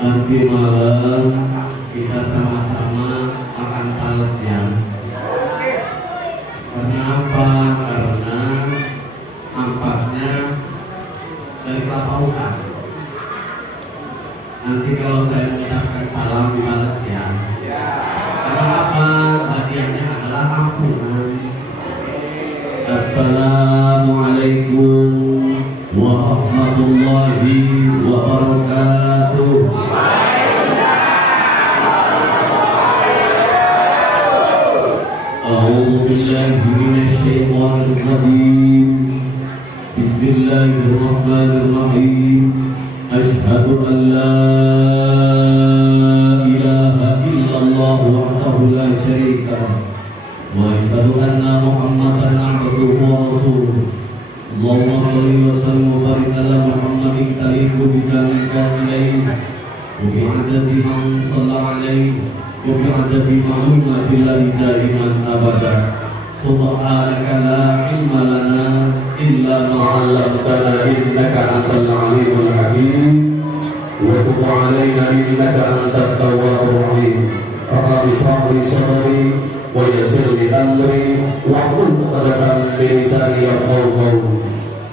Nanti malam kita sama-sama akan talasian. Kenapa? Karena ampasnya dari kelapa hutan. Nanti kalau saya mengucapkan salam dibalas ya. Kenapa? hadiahnya adalah ampunan. Assalamualaikum warahmatullahi wabarakatuh. A'udzu billahi minasyaitonir rajim. Bismillahirrahmanirrahim. Asyhadu an la ilaha illallah wahdahu la syarika lahu wa asyhadu anna Muhammadan abduhu wa rasuluh. Allahumma shalli wa sallim wa barik ala Muhammadin karimu bi jammika ilaihi wa bi adadi man shalla alaihi wa bi adadi ma'lumatillahi daiman abada. Subhanaka la ilma lana illa ma 'allamtana innaka antal alimul hakim wa tub 'alaina innaka antat tawwabur rahim. Rabbi shrah li sadri wa yassir li amri wahlul 'uqdatam min lisani yafqahu qawli.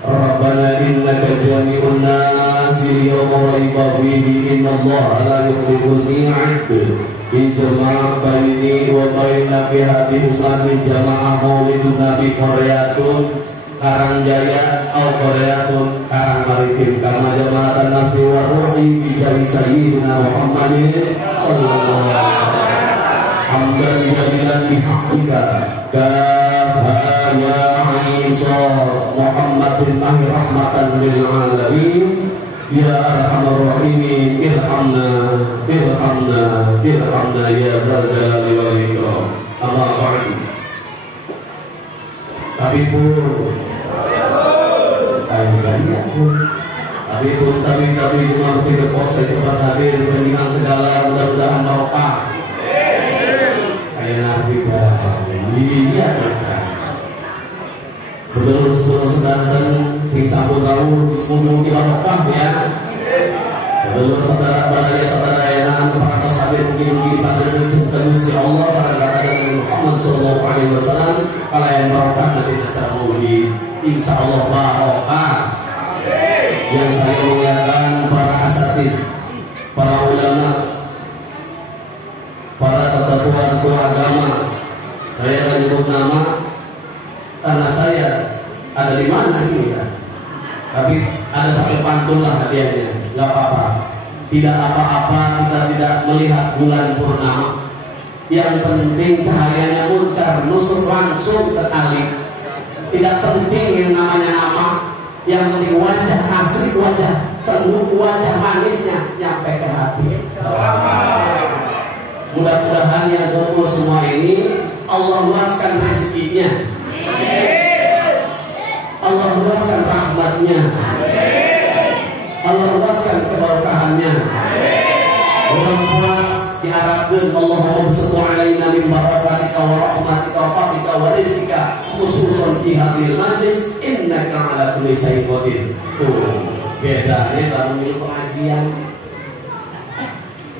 Rabbana innaka jami'un nasi liyawmin raiba fihi innallaha la yukhliful mi'ad. Ijma' baini wa baina fi hadhihi al-amri jama'a maulidun nabi qaryatun Karangjaya au qaryatun Karang Maritim kama jama'atan nafsi wa ruhi bi jari sayyidina Muhammadin sallallahu alaihi wasallam hamdan jadilan bihaqqika ka ya Isa Muhammadin mahi rahmatan lil alamin. Ya arhamar rahimin irhamna irhamna irhamna ya dzal jalali wal ikram. Amma ba'du. Tapi pun tapi cuma tidak posai sempat hadir mengingat segala mudah-mudahan barokah. Kayak nabi iya sebelum sedanten sing sampun tahun mugi-mugi barokah ya. Sebelum saudara yang kepada sahabat mugi-mugi dipadangan cinta Gusti Allah karena kata Muhammad sallallahu alaihi wasallam kalau yang barokah nanti acara maulid insyaallah barokah. Yang saya muliakan para asatidz, para ulama, hadiahnya, nggak apa-apa. Tidak apa-apa kita tidak melihat bulan purnama. Yang penting cahayanya muncar, nusuk langsung ke kali. Tidak penting yang namanya nama, yang penting wajah asli, wajah sengguh, wajah manisnya nyampe ke hati. Mudah-mudahan yang kumpul semua ini Allah luaskan rezekinya, Allah luaskan rahmatnya, Allah luaskan keberkahannya. Orang puas diharapkan Allahumma bersetu alaina min barakatika wa rahmatika wa fadlika wa rizqika khususan fi hadhil majlis innaka ala kulli syai'in qadir. Tuh bedanya kalau milih pengajian,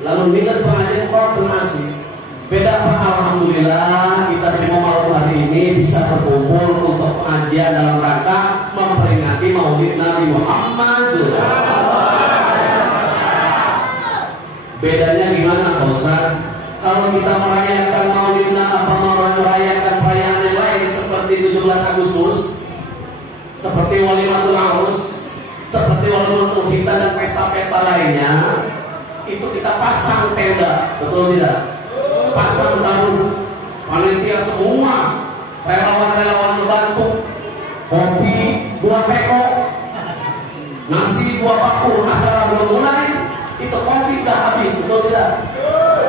lalu milih pengajian koordinasi beda Pak. Alhamdulillah kita semua malam hari ini bisa berkumpul untuk pengajian dalam rangka memperingati Maulid Nabi Muhammad. Bedanya gimana Pak Ustaz? Kalau kita merayakan Maulid apa merayakan perayaan yang lain seperti 17 Agustus, seperti Walimatul Arus, seperti Walimatul Fitah dan pesta-pesta lainnya, itu kita pasang tenda, betul tidak? Pasang tabung, panitia semua, relawan-relawan membantu, kopi 2 teko, nasi 2 bakul, acara belum mulai, itu kopi udah habis, betul tidak?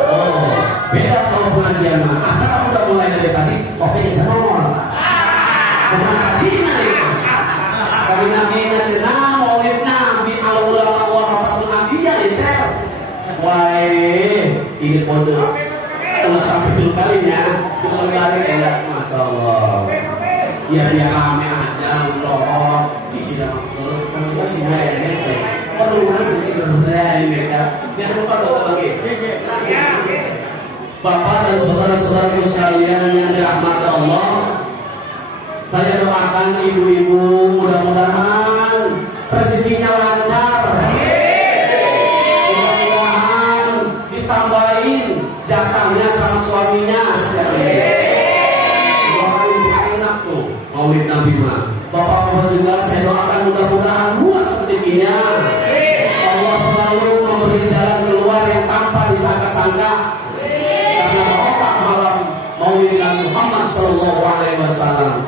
Oh, beda kalau pengajian mah, acara udah mulai dari tadi, kopinya jangan ngomong. Karena tadi kami nabi najena Maulid Nabi al ulama wa rasul nabi ya leceh. Wah, ini kode. Kalau sampai 7 kalinya, belum balik enggak, masya Allah. Ya dia rame aja, loh, di sini kami masih main aja. Perlu nanti sebenarnya mereka. Dia lupa dong lagi. Bapak dan saudara-saudara sekalian yang dirahmati Allah, saya doakan ibu-ibu mudah-mudahan rezekinya lancar, mudah-mudahan ditambahin jatahnya sama suaminya setiap hari. Doain enak tuh Maulid Nabi mah. Bapak-bapak juga saya doakan mudah-mudahan luas rezekinya. Allah selalu memberi jalan keluar yang tanpa disangka-sangka. Karena barokah malam Maulid Nabi Muhammad SAW.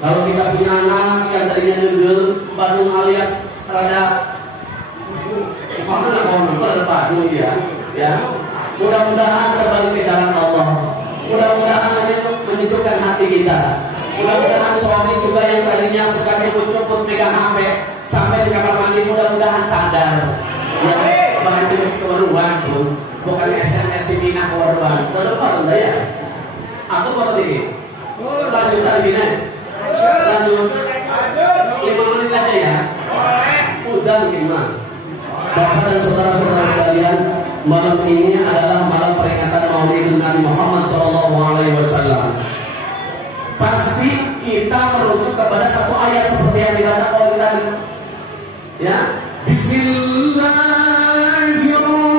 Kalau kita punya anak yang tadinya negel, Bandung alias rada mana kalau Bandung ya. Mudah-mudahan kembali ke jalan Allah. Mudah-mudahan menunjukkan hati kita. Mudah-mudahan suami juga yang tadinya suka nyebut-nyebut megang HP sampai di kamar mandi mudah-mudahan sadar. Ya, bahan itu kebaruan tuh. Bukan SMS si Bina kebaruan. Baru ya. Aku baru ini. Lanjut lagi nih. Lanjut 5 menit aja ya. Udah 5. Bapak dan saudara-saudara sekalian, malam ini adalah malam peringatan Maulid Nabi Muhammad SAW. Pasti kita merujuk kepada satu ayat seperti yang dibaca oleh tadi. Ya, Bismillahirrahmanirrahim.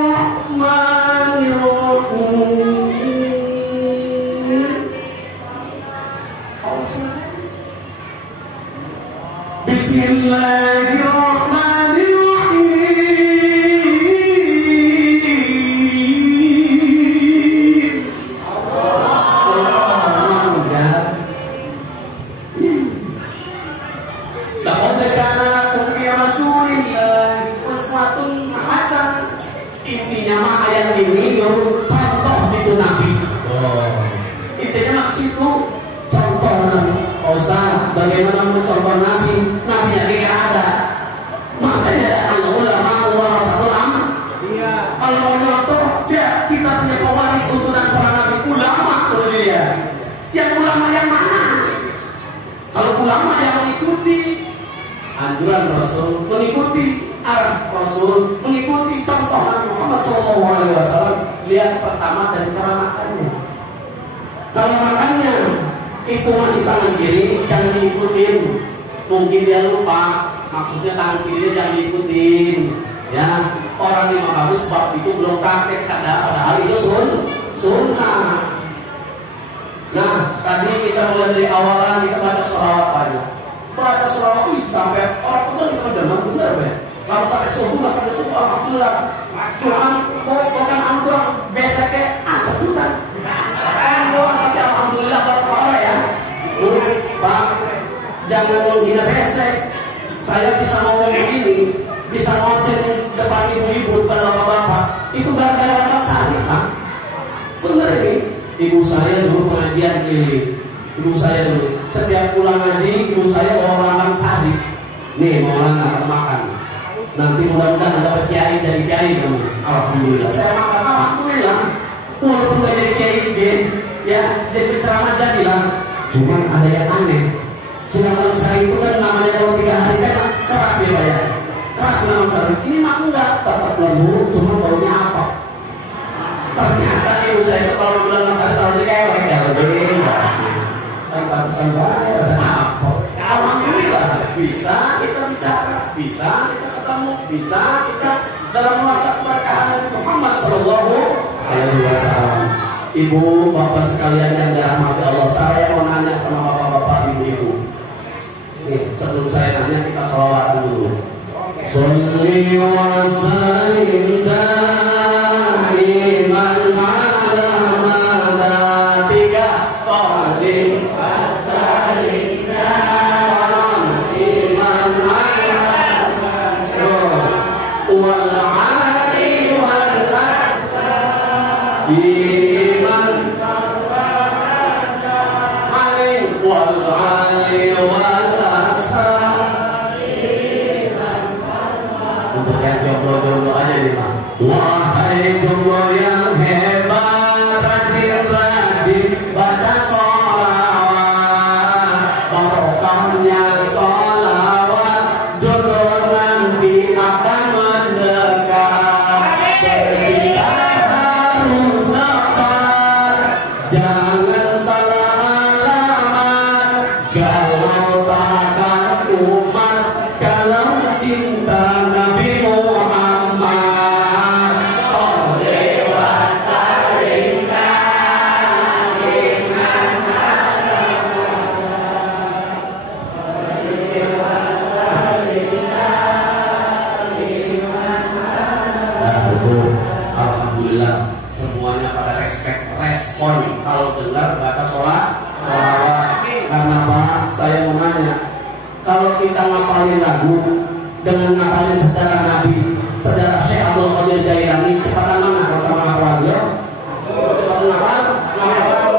Bismillahirrahmanirrahim. Laqad kana lakum fi Rasulillahi uswatun hasanah. Intinya mah ayat ini contoh itu Nabi. Intinya maksudku contoh Nabi. Ustaz, bagaimana mencontoh Nabi? Nabi yang tidak ada. Makanya Allah ulama warasatul amal. Kalau mau contoh, ya kita punya pewaris utusan para nabi, ulama kalau dia. Yang ulama yang mana? Kalau ulama yang mengikuti anjuran Rasul, mengikuti arah Rasul, mengikuti contoh Nabi Muhammad SAW. Lihat pertama dari cara makannya. Kalau makannya itu masih tangan kiri, jangan diikutin. Mungkin dia lupa, maksudnya tangan kiri jangan diikutin. Ya, orang yang bagus sebab itu belum praktek padahal itu sunnah. Nah, tadi kita mulai dari awalan kita baca sholawat banyak. Baca sholawat sampai orang pun juga demam benar ya. Kalau sampai subuh, alhamdulillah. Cuman bukan doang, besoknya sebulan. Doang, tapi alhamdulillah berkah ya. Pak, jangan menghina besek. Saya bisa ngomong begini, bisa ngoceh depan ibu-ibu, depan bapak-bapak. Itu gara-gara Pak Sari, Pak. Bener ini. Ibu saya dulu pengajian keliling. Ibu saya dulu setiap pulang ngaji, ibu saya bawa lambang sari. Nih mau lana makan. Nanti mudah-mudahan dapat kiai dari kiai kamu. Alhamdulillah. Saya makan alhamdulillah. Walaupun gak jadi kiai ya jadi penceramah jadilah. Cuman ada yang aneh. Lambang sari itu kan namanya kalau 3 hari kan keras ya Pak ya. Keras lambang sari. Ini mah enggak tetap lembut, cuma baunya apa? Ternyata ibu saya itu kalau bilang Mas Ari taruh di kelek ya lebih batasan bayar ada apa? Alhamdulillah bisa kita bicara, bisa kita ketemu, bisa kita dalam masa keberkahan Muhammad Sallallahu Alaihi Wasallam. Ibu bapak sekalian yang dirahmati Allah, saya mau nanya sama bapak-bapak ibu-ibu. Nih sebelum saya nanya kita sholawat dulu. Sholli wa sallim daiman ala mada 3 sholli wa sallim daiman ala terus wal ali wal asbi man alim wal ali wal untuk yang jomblo-jomblo aja nih Pak. Wahai jomblo yang hebat, rajin-rajin baca sholawat, barokahnya sholawat, jodoh nanti akan mendekat. Bercinta harus dapat, jangan salah alamat. Galau takkan umat, kalau cinta Nabi Muhammad. Sholli wa sallim alhamdulillah semuanya pada respon kalau dengar baca sholawat. Karena Pak, saya mau nanya, kalau kita ngapalin lagu dengan ngapalin sejarah Nabi, sejarah Syekh Abdul Qadir Jailani, cepatan mana kalau sama ngapal lagu? Cepatan ngapal?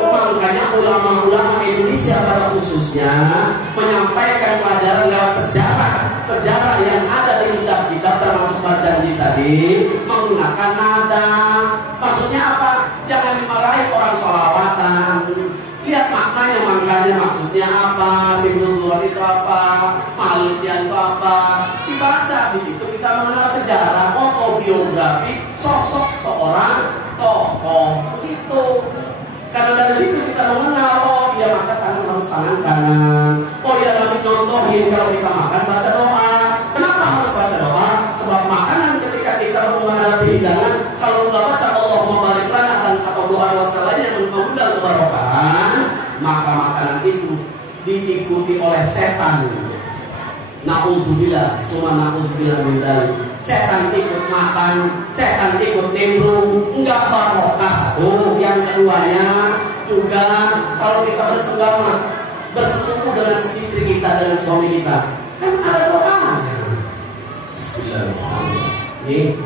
Makanya ulama-ulama Indonesia pada khususnya menyampaikan pelajaran lewat sejarah yang ada di kitab-kitab termasuk Marjanji tadi menggunakan nada. Maksudnya apa? Jangan dimarahi orang sholawatan. Lihat maknanya maksudnya apa, simbolnya itu apa, malutian itu apa, dibaca. Di situ kita mengenal sejarah, autobiografi sosok seorang tokoh itu. Karena dari situ kita mengenal, oh dia makan tangan harus tangan kanan, oh dia lagi contohin kalau kita makan baca doa. Kenapa harus baca doa? Sebab makanan ketika kita menghadapi hidangan, kalau nggak baca Allahumma barik lana atau doa wassalam yang mengundang keberkahan, maka makanan itu diikuti oleh setan. Na'udzubillah, summa na'udzubillah min dzalik. Setan ikut makan, setan ikut nimbrung, enggak barokah satu. Yang keduanya juga kalau kita bersenggama, bersetubuh dengan istri kita, dengan suami kita, kan ada doanya. Bismillahirrahmanirrahim.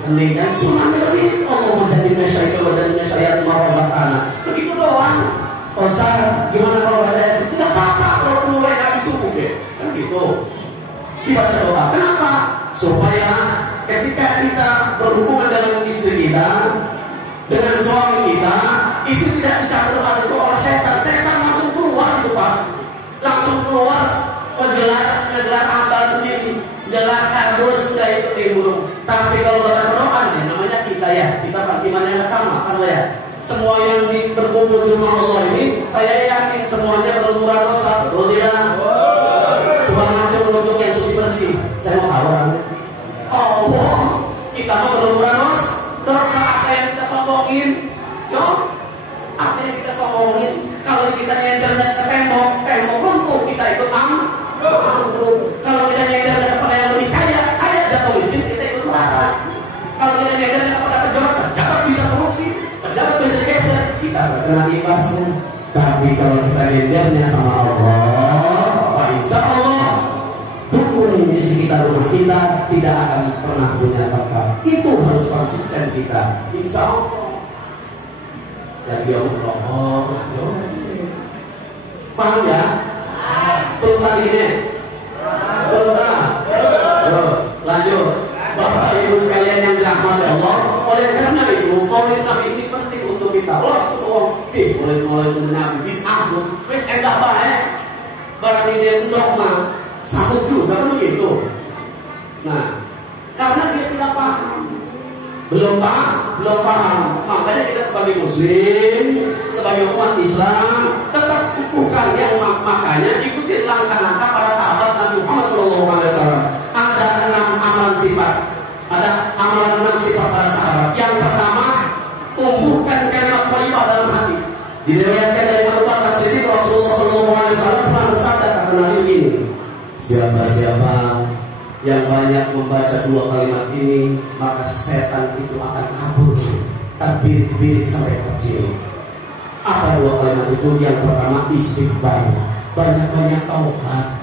Ini kan sunahnya ini Allah menjadinya syaitan, menjadinya syaitan marazakana. Begitu doang. Ustaz, gimana kalau baca Yasin? Tidak apa-apa kalau mulai habis subuh deh. Kan gitu. Dibaca doa. Kenapa? Supaya ketika kita berhubungan dengan istri kita, dengan suami kita, itu tidak dicampur aduk oleh setan. Setan langsung keluar gitu Pak. Langsung keluar ngegelar ambal sendiri, gelar kardus nggak ikut nimbrung. Tapi kalau baca doa sih, namanya kita ya, kita bagaimana yang sama kan ya. Semua yang berkumpul di rumah Allah ini, saya yakin semuanya bermurah dosa, betul tidak? Tuhan langsung menunjuk yang suci bersih. Saya mau tahu kan? Oh, kita mau bermurah dosa apa yang kita sombongin? Yo, apa yang kita sombongin? Kalau kita nyendernya ke tembok runtuh, kita ikut ambruk. Kalau kita nyendernya kepada yang lebih kaya jatuh miskin. lendernya sama Allah, Pak insya Allah dukun di sekitar rumah kita tidak akan pernah punya apa-apa. Itu harus konsisten kita, insya Allah. Dan dia ngomong, paham ya? Terus lagi ini, terus lanjut. Bapak Ibu sekalian yang dirahmati Allah, oleh karena itu maulid Nabi ini penting untuk kita. Maulid Nabi bid'ah, wes enggak baik. Barang ini dogma, sambut juga kan begitu. Nah, karena dia tidak paham, belum paham. Makanya kita sebagai Muslim, sebagai umat Islam, tetap kukuhkan yang makanya ikuti langkah-langkah para sahabat Nabi Muhammad SAW. Ada 6 amalan sifat. Ada amalan 6 sifat para sahabat. Yang pertama, tumbuhkan kalimat thayyibah dalam hati. Diriwayatkan dari Abu Bakar Siddiq, Rasulullah SAW pernah bersabda kata Nabi begini, siapa-siapa yang banyak membaca 2 kalimat ini, maka setan itu akan kabur terbirit-birit sampai kecil. Apa 2 kalimat itu? Yang pertama istighfar, banyak-banyak taubat.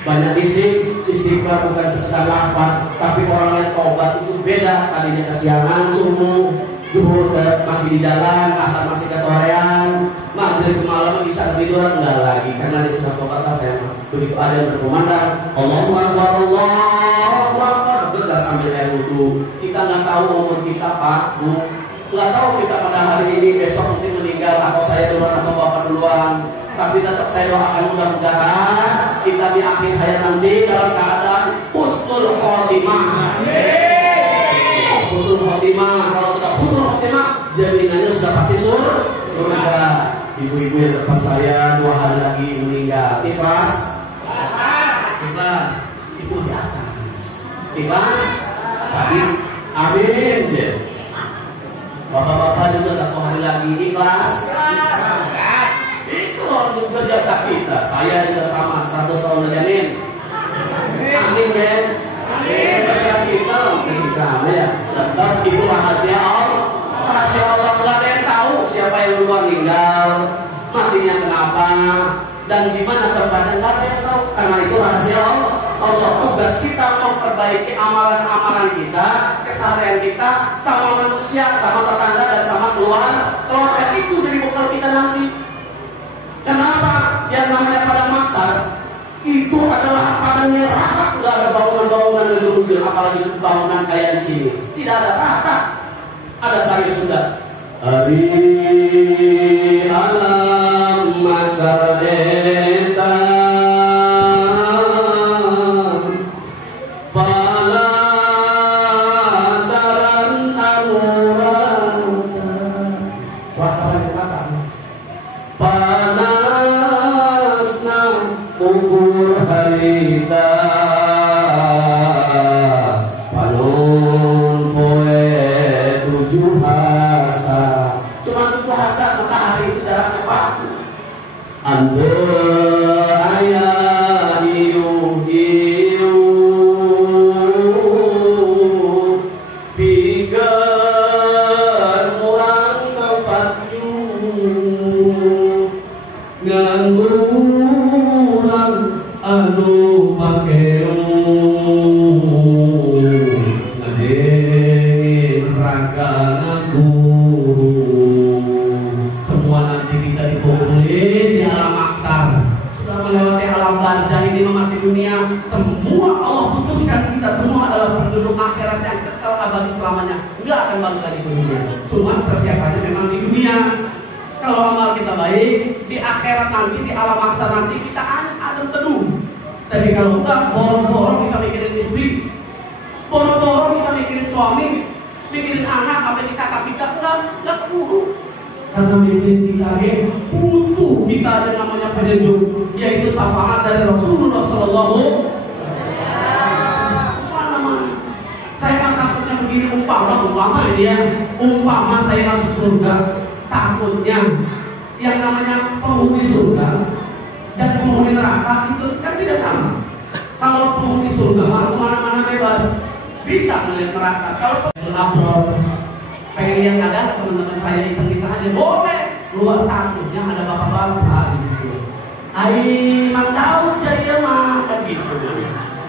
Banyak istighfar bukan sekedar lafaz, tapi orang yang taubat itu beda. Tadinya kesiangan, subuh, zuhur masih di jalan, asar masih kesorean, maghrib ke malam bisa tiduran, enggak lagi karena dia sudah taubat. Saya begitu ada yang berkumandang Allahu Akbar, Allahu Akbar, begas ambil air wudu. Kita nggak tahu umur kita, Pak, Bu, nggak tahu kita pada hari ini, besok mungkin meninggal, atau saya duluan atau Bapak duluan. Tapi tetap saya doakan mudah-mudahan kita di akhir hayat nanti dalam keadaan husnul khotimah. Husnul khotimah, kalau sudah husnul khotimah, jaminannya sudah pasti surga. Ibu-ibu yang depan saya 2 hari lagi meninggal, ikhlas? Ikhlas. Itu di atas. Ikhlas? Tadi amin. Bapak-bapak juga 1 hari lagi ikhlas? Itu orang juga jatah kita. Saya juga sama 100 tahun lagi, amin. Amin ya. Amin. Masalah kita masih sama ya. Tetap itu rahasia Allah. Rahasia Allah, nggak ada yang tahu siapa yang duluan meninggal, matinya kenapa, dan di mana tempatnya, nggak ada yang tahu. Karena itu rahasia Allah. Tugas kita memperbaiki amalan-amalan kita, keseharian kita sama manusia, sama tetangga, dan sama keluarga. Itu jadi bekal kita nanti. Kenapa? Yang namanya padang mahsyar itu adalah padang neraka, nggak ada bangunan-bangunan gedung-gedung, apalagi bangunan kayak di sini. Tidak ada rata. Ada sari Sunda. Hari alam mahsyar eta palataran amurata. Wataran kata panasna ukur harita panun poe 7 hasta. Cuma 7 hasta matahari itu jaraknya Pak. Ando ayah iu pigar murang tempat ngangguran anu pakeo ngedengin raganaku. Semua nanti kita dikumpulin di alam mahsyar. Sudah melewati alam barzah ini masih dunia. Semua Allah putuskan kita semua adalah penduduk akhirat yang kekal abadi selamanya. Enggak akan balik lagi ke dunia. Cuma persiapannya memang di dunia. Kalau amal kita baik, di akhirat nanti, di alam mahsyar nanti kita adem teduh. Tapi kalau enggak, borong-borong kita mikirin istri, borong-borong kita mikirin suami, mikirin anak, sampai di kakak kita enggak keburu. Karena mikirin kita butuh kita ada namanya petunjuk, yaitu syafaat dari Rasulullah SAW. Saya kan takutnya begini, umpama dia, umpama saya masuk surga. Takutnya yang namanya penghuni surga dan penghuni neraka itu kan tidak sama. Kalau penghuni surga mah kemana-mana bebas, bisa melihat neraka. Kalau lapor pengen lihat ada teman-teman saya iseng-iseng aja boleh. Luar takutnya ada bapak-bapak Ai mang tahu dia mah kan gitu.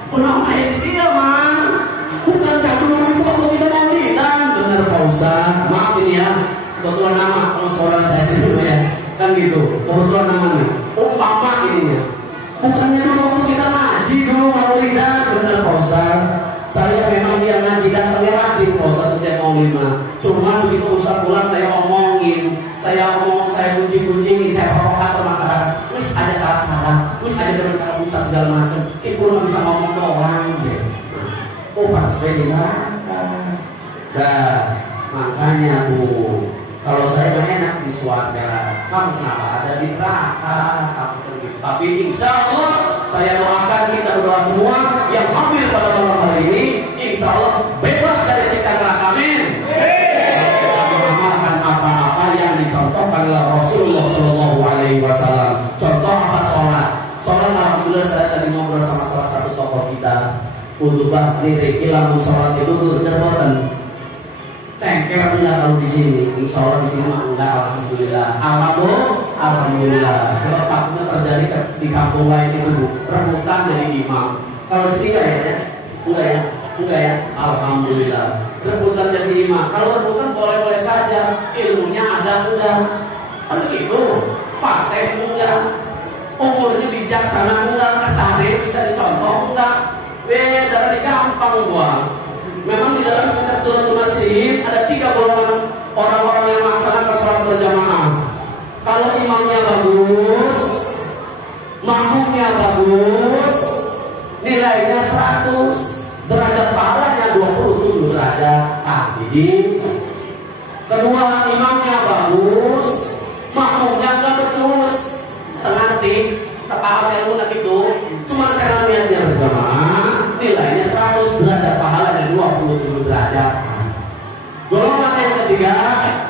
Pulang air dia mah. Bukankah dulu itu waktu kita maulidan? Benar Pak Ustaz. Maaf ini ya, kebetulan nama kalau saudara saya sendiri ya, kan gitu. Kebetulan nama nih. Umpama ini ya. Bukannya dulu waktu kita ngaji dulu maulidan, benar Pak Ustaz. Saya memang dia ngaji dan rajin Pak Ustaz setiap maulid mah. Cuma begitu Ustaz pulang saya omongin, saya kunci-kunci, saya provokator masyarakat. Wis ada salah-salah, wis ada dengan cara Ustaz segala macam. Ibu nggak bisa ngomong doang aja. Oh Pak saya di neraka. Nah makanya Bu, kalau saya mah enak di surga, kamu kenapa ada di neraka? Tapi insya Allah saya doakan kita berdoa semua yang hampir pada malam hari ini, insya Allah bebas dari siksa neraka. Amin. Kita mengamalkan apa-apa yang dicontohkan oleh Rasulullah Shallallahu Alaihi Wasallam. Contoh apa sholat? Sholat alhamdulillah saya tadi ngobrol sama salah satu tokoh kita. Udubah lirik ilmu sholat itu berderbatan. Cengker enggak kalau di sini, insya Allah di sini mah enggak alhamdulillah. Alhamdulillah. Sebab takutnya terjadi di kampung lain itu rebutan jadi imam. Kalau di sini enggak ya. Alhamdulillah. Rebutan jadi imam. Kalau rebutan boleh-boleh saja. Ilmunya ada enggak? Kan gitu. Fasih enggak? Umurnya bijaksana enggak? Kesaharian bisa dicontoh enggak? Beda gampang gua. Memang di dalam kitab Turun Masih ada 3 golongan orang-orang yang melaksanakan sholat berjamaah. Kalau imamnya bagus, makmumnya bagus, nilainya 100, derajat pahalanya 27 derajat. Jadi kedua, imamnya bagus, makmumnya nggak becus, tengah pahala yang lunak itu, cuma karena niatnya berjamaah, nilainya 100, derajat pahalanya 27 derajat. Golongan yang ketiga,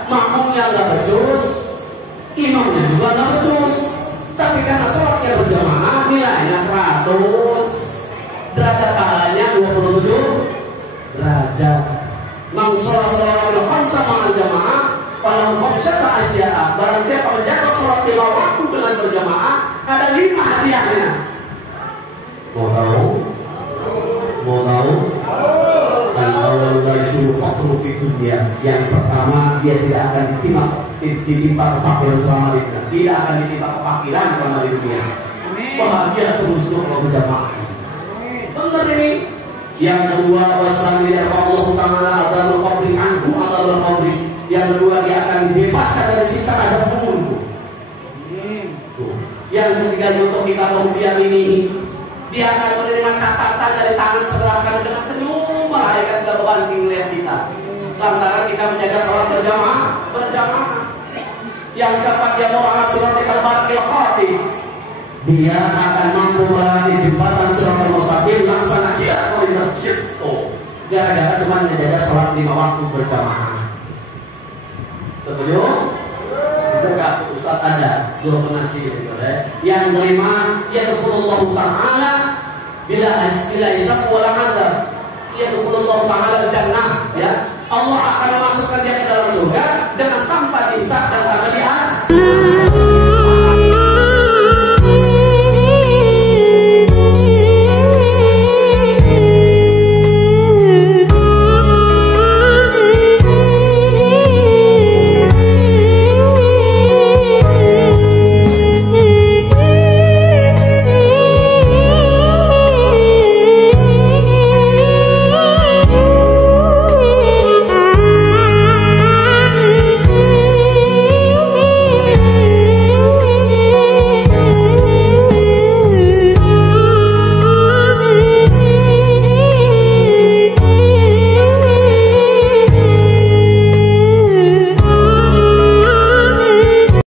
makmumnya nggak becus, imamnya juga nggak becus, tapi karena sholatnya berjamaah, nilainya 100, derajat pahalanya 27 derajat. Man sholat khamsa ma'al jamaah, walau khamsata asya'a. Barang siapa menjaga sholat 5 waktu dengan berjamaah, ada 5 hadiahnya. Mau tahu? Al-awwal la yusulu faqru fi dunya. Yang pertama, dia tidak akan ditimpa kefakiran selama di dunia. Tidak akan ditimpa kefakiran selama di dunia. Bahagia terus kalau berjamaah. Benar ini. Yang kedua, wasallam dari Allah Taala adzabul qabri anhu adzabul qabri. Yang kedua, dia akan dibebaskan dari siksa azab kubur. Yang ketiga, untuk kita kemudian ini, dia akan menerima catatan dari tangan sebelah kanan dengan senyum, malaikat gak berbanding melihat kita. Lantaran kita menjaga sholat berjamaah. Yang keempat, dia mau anak suratikal barqil khatib. Dia akan mampu melewati jembatan siratal mustaqim laksana dia kalau di masjid. Gara-gara cuma menjaga sholat 5 waktu berjamaah. Setuju? Bukan Ustaz ada 2 pengasih gitu ya. Yang kelima, yadkhulullah ta'ala bila hisab wala azab. Yadkhulullah ta'ala jannah ya. Allah akan memasukkan dia ke dalam surga